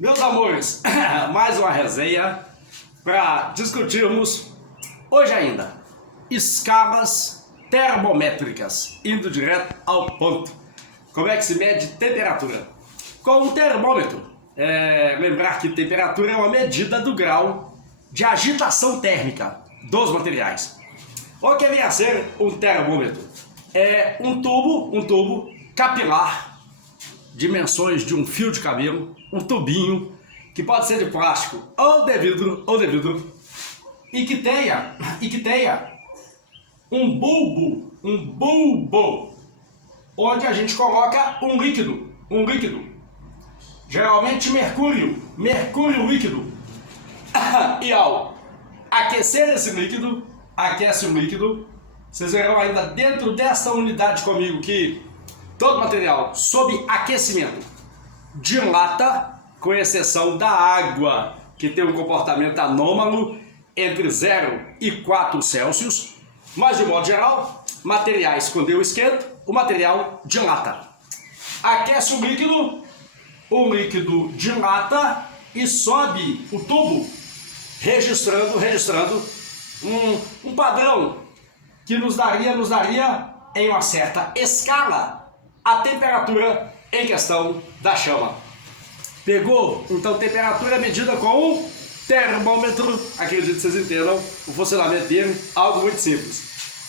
Meus amores, mais uma resenha para discutirmos hoje ainda escalas termométricas, indo direto ao ponto. Como é que se mede temperatura? Com um termômetro. Lembrar que temperatura é uma medida do grau de agitação térmica dos materiais. O que vem a ser um termômetro? É um tubo capilar, dimensões de um fio de cabelo, um tubinho que pode ser de plástico ou de vidro, e que tenha um bulbo onde a gente coloca um líquido, geralmente mercúrio líquido. E ao aquecer esse líquido, aquece o líquido, vocês verão ainda dentro desta unidade comigo que todo material sob aquecimento dilata, com exceção da água, que tem um comportamento anômalo entre 0 e 4 Celsius, mas de modo geral, materiais quando eu esquento, o material dilata. Aquece o líquido dilata e sobe o tubo, registrando um padrão que nos daria em uma certa escala a temperatura em questão da chama. Pegou? Então temperatura é medida com um termômetro. Acredito que vocês entendam o funcionamento dele, algo muito simples.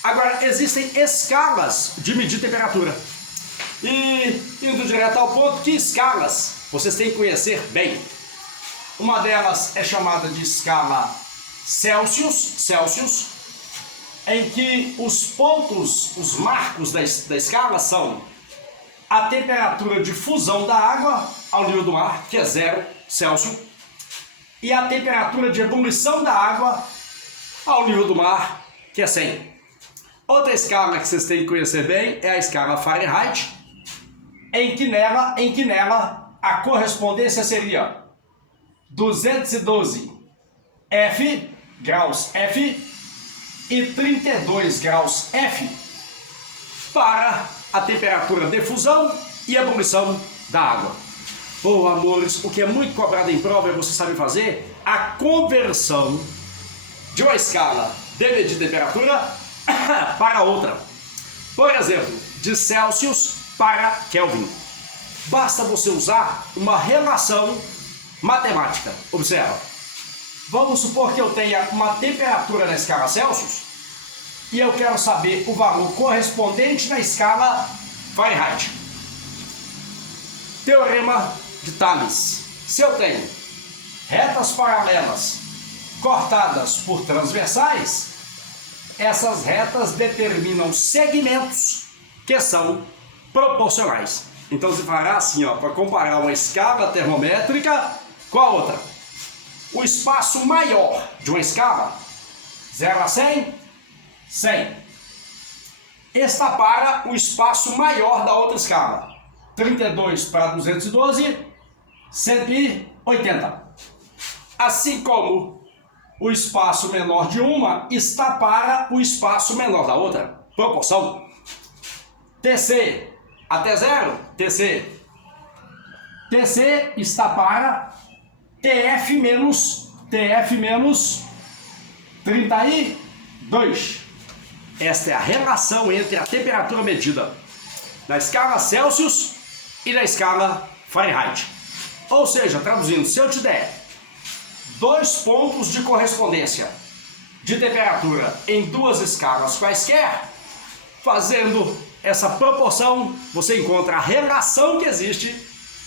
Agora, existem escalas de medir temperatura. E indo direto ao ponto, que escalas vocês têm que conhecer bem. Uma delas é chamada de escala Celsius, em que os pontos, os marcos da escala são a temperatura de fusão da água ao nível do mar, que é 0 Celsius, e a temperatura de ebulição da água ao nível do mar, que é 100. Outra escala que vocês têm que conhecer bem é a escala Fahrenheit, em que nela a correspondência seria 212 graus F e 32 graus F para a temperatura de fusão e ebulição da água. Pô, amores, o que é muito cobrado em prova é você saber fazer a conversão de uma escala de medir temperatura para outra. Por exemplo, de Celsius para Kelvin. Basta você usar uma relação matemática. Observa. Vamos supor que eu tenha uma temperatura na escala Celsius e eu quero saber o valor correspondente na escala Fahrenheit. Teorema de Thales. Se eu tenho retas paralelas cortadas por transversais, essas retas determinam segmentos que são proporcionais. Então se fará assim, para comparar uma escala termométrica com a outra. O espaço maior de uma escala, 0 a 100, 100, está para o espaço maior da outra escala, 32 para 212, 180. Assim como o espaço menor de uma está para o espaço menor da outra, proporção. TC até 0, TC está para TF menos 32. Esta é a relação entre a temperatura medida na escala Celsius e na escala Fahrenheit. Ou seja, traduzindo, se eu te der 2 pontos de correspondência de temperatura em 2 escalas quaisquer, fazendo essa proporção, você encontra a relação que existe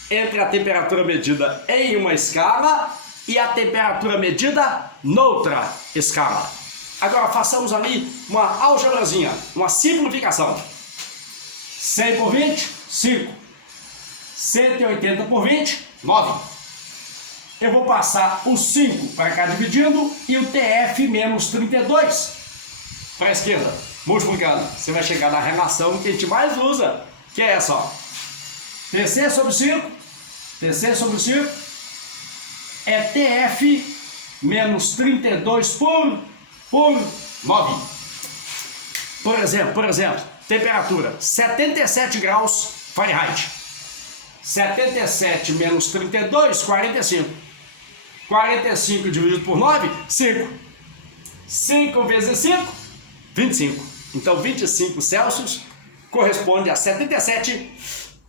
entre a temperatura medida em uma escala e a temperatura medida noutra escala. Agora façamos ali uma algebrazinha, uma simplificação. 100 por 20, 5. 180 por 20, 9. Eu vou passar o 5 para cá dividindo e o TF menos 32 para a esquerda, multiplicando. Você vai chegar na relação que a gente mais usa, que é essa, ó. TC sobre 5, é TF menos 32 por 9. Por exemplo, temperatura 77 graus Fahrenheit. 77 menos 32, 45. 45 dividido por 9, 5. 5 vezes 5, 25. Então 25 Celsius corresponde a 77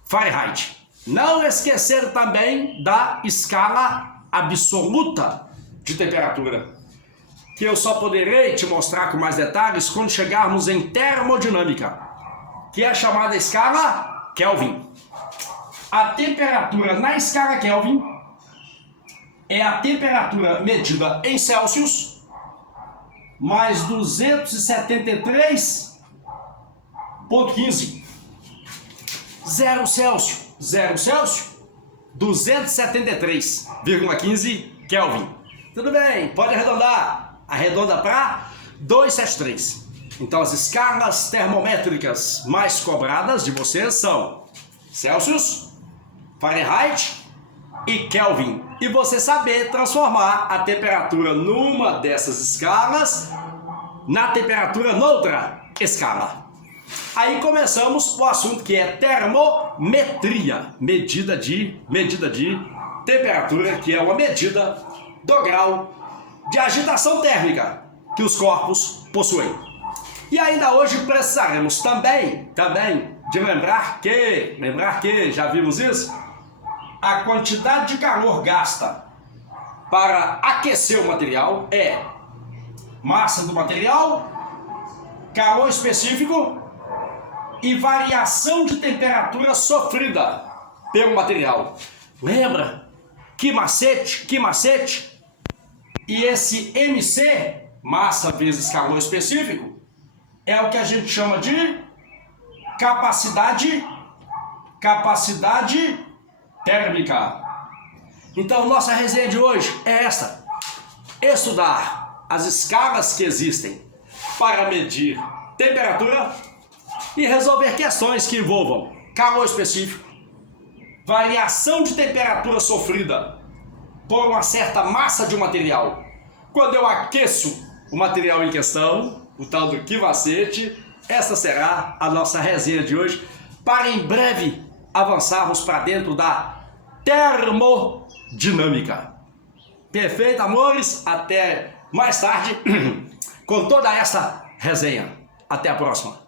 Fahrenheit. Não esquecer também da escala absoluta de temperatura, que eu só poderei te mostrar com mais detalhes quando chegarmos em termodinâmica, que é a chamada escala Kelvin. A temperatura na escala Kelvin é a temperatura medida em Celsius mais 273,15. 0 Celsius. 0 Celsius, 273,15 Kelvin. Tudo bem, pode arredondar. Arredonda para 273. Então as escalas termométricas mais cobradas de vocês são Celsius, Fahrenheit e Kelvin. E você saber transformar a temperatura numa dessas escalas na temperatura noutra escala. Aí começamos o assunto que é termometria, medida de temperatura, que é uma medida do grau de agitação térmica que os corpos possuem. E ainda hoje precisaremos também de lembrar que, já vimos isso, a quantidade de calor gasta para aquecer o material é massa do material, calor específico e variação de temperatura sofrida pelo material. Lembra? Que macete? E esse MC, massa vezes calor específico, é o que a gente chama de capacidade térmica. Então, nossa resenha de hoje é esta: estudar as escalas que existem para medir temperatura e resolver questões que envolvam calor específico, variação de temperatura sofrida por uma certa massa de um material. Quando eu aqueço o material em questão, o tal do quivacete, esta será a nossa resenha de hoje, para em breve avançarmos para dentro da termodinâmica. Perfeito, amores? Até mais tarde com toda essa resenha. Até a próxima.